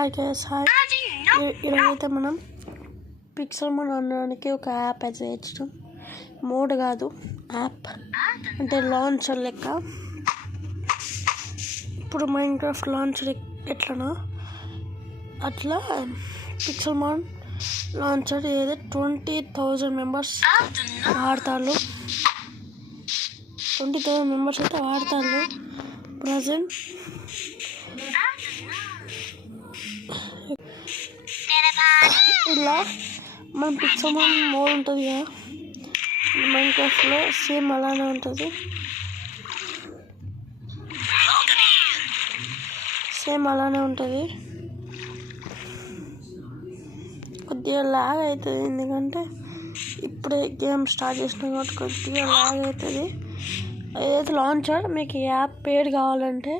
Hi guys hi ఈరోజైతే మనం పిక్సెల్మోన్ అనడానికి ఒక యాప్ అయితే తెచ్చినాం. మోడ్ కాదు యాప్, అంటే లాంచర్ లెక్క. ఇప్పుడు మైన్క్రాఫ్ట్ లాంచర్ ఎట్లనో అట్లా పిక్సెల్మోన్ లాంచర్ ఏదో 20,000 మెంబర్స్ వాడతారు. 20,000 మెంబర్స్ అయితే వాడతారు ప్రజెంట్. ఇలా మన పిక్సెల్మోన్ మోడ్ ఉంటుంది కదా మైన్క్రాఫ్ట్లో, సేమ్ అలానే ఉంటుంది. కొద్దిగా లాగ్ అవుతుంది, ఎందుకంటే ఇప్పుడే గేమ్ స్టార్ట్ చేసిన కాబట్టి కొద్దిగా లాగ్ అవుతుంది. ఏదైతే లాంచర్ మీకు యాప్ పేరు కావాలంటే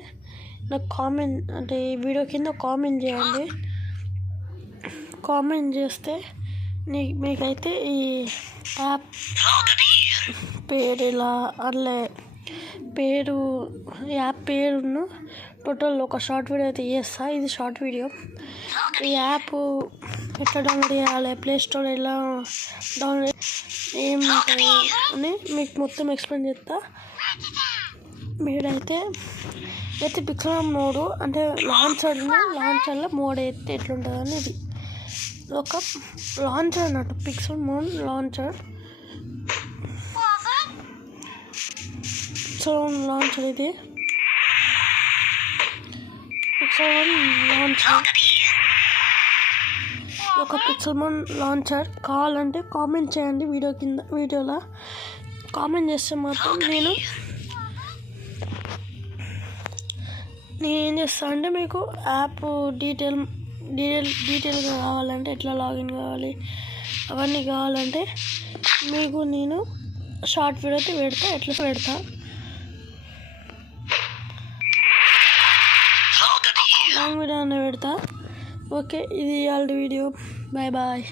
నాకు కామెంట్, అంటే ఈ వీడియో కింద కామెంట్ చేయండి. కామెంట్ చేస్తే మీకైతే ఈ యాప్ పేరు ఇలా అట్లే పేరు, యాప్ పేరును టోటల్ ఒక షార్ట్ వీడియో అయితే చేస్తా. ఇది షార్ట్ వీడియో. ఈ యాప్ ఎట్లా డౌన్లోడ్ చేయాలి, ప్లే స్టోర్ ఎలా డౌన్లోడ్ ఏముంటుంది అని మీకు మొత్తం ఎక్స్ప్లెయిన్ చేస్తా. మీరైతే పిక్సెల్మోన్ మోడ్ అంటే లాంచర్లో మోడ్ అయితే ఎట్లుంటుందని, ఇది ఒక లాంచర్ అన్నట్టు. పిక్సెల్మోన్ లాంచర్ ఇది ఒక పిక్సెల్మోన్ లాంచర్ కావాలంటే కామెంట్ చేయండి. వీడియోలో కామెంట్ చేస్తే మాత్రం నేను ఏం చేస్తాను అంటే మీకు యాప్ డీటెయిల్గా కావాలంటే, ఎట్లా లాగిన్ కావాలి అవన్నీ కావాలంటే మీకు నేను షార్ట్ వీడియో అయితే పెడతా. లాంగ్ వీడియో అనే పెడతా. ఓకే, ఇది ఇవాళ వీడియో. బాయ్.